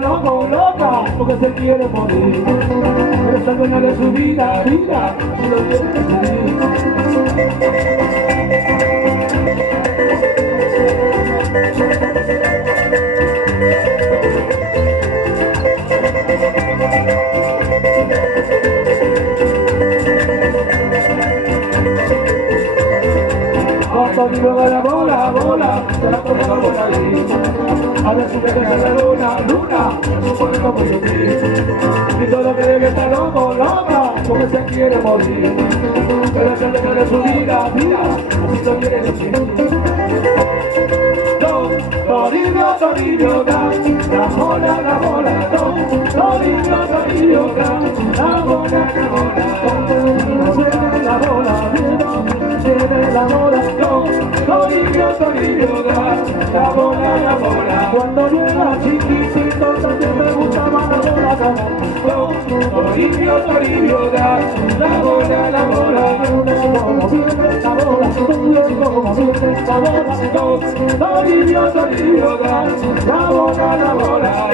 loco, loca, porque se quiere morir. Pero esa dueña de su vida, vida, así lo quiere decidir. Conmigo de la bola, bola, se la toma por ahí. A ver si me deja la luna, luna, se pone como yo vi. Y todo que debe estar loco, loca, porque se quiere morir. Pero se le de su vida, vida, así lo quiere decir. Toribio, Toribio, la bola, la bola, Toribio, Toribio, la bola, la bola, la bola, tiene la bola, Toribio, Toribio, la bola, la bola. Cuando yo era chiquitito también me gustaba la bola, Toribio, Toribio, la bola, la bola. Como siempre la bola, como siempre la bola, Toribio, Toribio, la bola, la bola.